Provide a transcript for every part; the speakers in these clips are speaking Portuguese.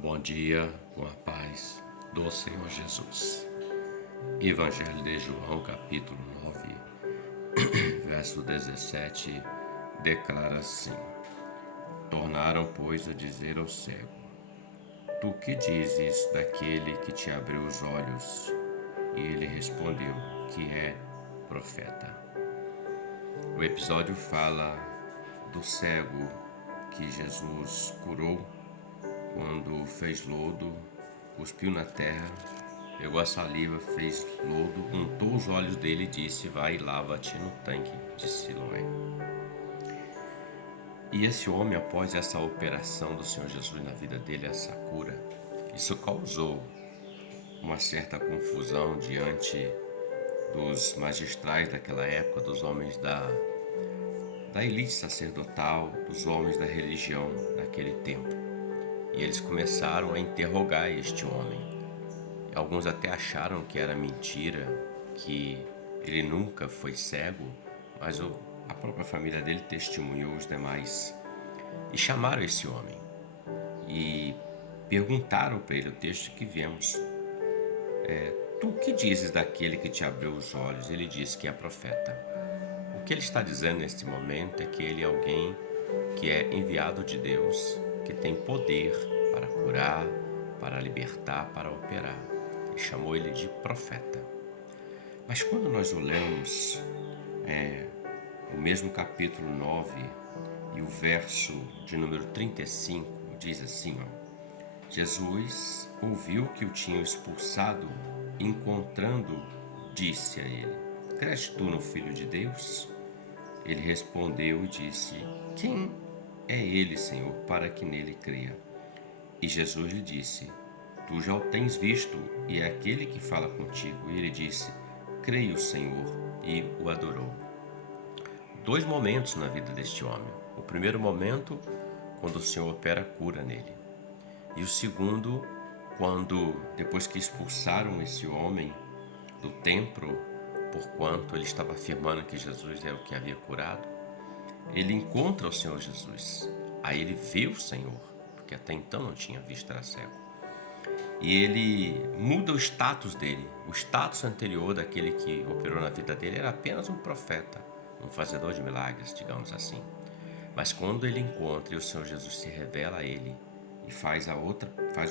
Bom dia, com a paz do Senhor Jesus. Evangelho de João, capítulo 9, verso 17, declara assim: Tornaram, pois, a dizer ao cego: Tu que dizes daquele que te abriu os olhos? E ele respondeu que é profeta. O episódio fala do cego que Jesus curou quando fez lodo, cuspiu na terra, pegou a saliva, fez lodo, untou os olhos dele e disse: Vai e lava-te no tanque de Siloé. E esse homem, após essa operação do Senhor Jesus na vida dele, essa cura, isso causou uma certa confusão diante dos magistrais daquela época, dos homens da elite sacerdotal, dos homens da religião daquele tempo. E eles começaram a interrogar este homem. Alguns até acharam que era mentira, que ele nunca foi cego, mas a própria família dele testemunhou os demais. E chamaram esse homem e perguntaram para ele o texto que vemos: Tu que dizes daquele que te abriu os olhos? Ele disse que é profeta. O que ele está dizendo neste momento é que ele é alguém que é enviado de Deus, que tem poder para curar, para libertar, para operar. Ele chamou ele de profeta. Mas quando nós olhamos o mesmo capítulo 9 e o verso de número 35, diz assim: Jesus ouviu que o tinham expulsado, encontrando, disse a ele: Crês tu no Filho de Deus? Ele respondeu e disse: Quem é ele, Senhor, para que nele creia? E Jesus lhe disse: Tu já o tens visto, e é aquele que fala contigo. E ele disse: Creio, Senhor, e o adorou. Dois momentos na vida deste homem. O primeiro momento, quando o Senhor opera a cura nele. E o segundo, quando, depois que expulsaram esse homem do templo, porquanto ele estava afirmando que Jesus era o que havia curado, ele encontra o Senhor Jesus. Aí ele vê o Senhor, porque até então não tinha visto, era cego. E ele muda o status dele. O status anterior daquele que operou na vida dele era apenas um profeta, um fazedor de milagres, digamos assim. Mas quando ele encontra e o Senhor Jesus se revela a ele e faz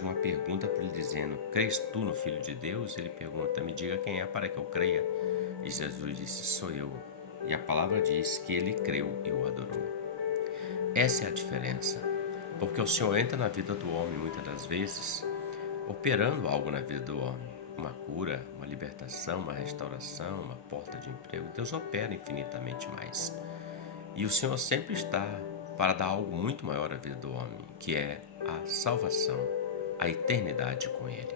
uma pergunta para ele dizendo: Crês tu no Filho de Deus? Ele pergunta: Me diga quem é para que eu creia. E Jesus disse: Sou eu. E a palavra diz que ele creu e o adorou. Essa é a diferença, porque o Senhor entra na vida do homem muitas das vezes operando algo na vida do homem, uma cura, uma libertação, uma restauração, uma porta de emprego. Deus opera infinitamente mais. E o Senhor sempre está para dar algo muito maior à vida do homem, que é a salvação, a eternidade com Ele.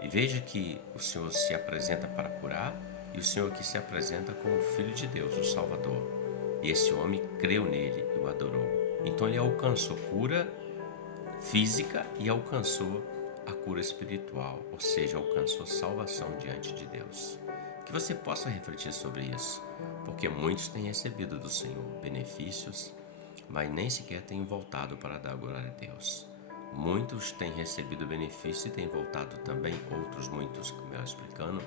E veja que o Senhor se apresenta para curar e o Senhor aqui se apresenta como o Filho de Deus, o Salvador. E esse homem creu nele e o adorou. Então ele alcançou cura física e alcançou a cura espiritual, ou seja, alcançou salvação diante de Deus. Que você possa refletir sobre isso, porque muitos têm recebido do Senhor benefícios, mas nem sequer têm voltado para dar glória a Deus. Muitos têm recebido benefício e têm voltado também, outros muitos, como eu explicando,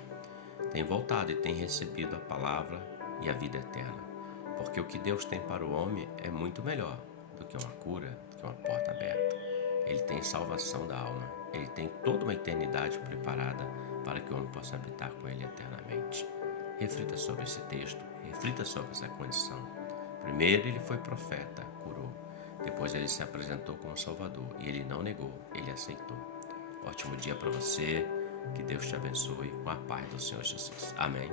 têm voltado e têm recebido a palavra e a vida eterna. Porque o que Deus tem para o homem é muito melhor do que uma cura, do que uma porta aberta. Ele tem salvação da alma. Ele tem toda uma eternidade preparada para que o homem possa habitar com ele eternamente. Reflita sobre esse texto, reflita sobre essa condição. Primeiro ele foi profeta, curou. Depois ele se apresentou como Salvador e ele não negou, ele aceitou. Ótimo dia para você, que Deus te abençoe com a paz do Senhor Jesus. Amém.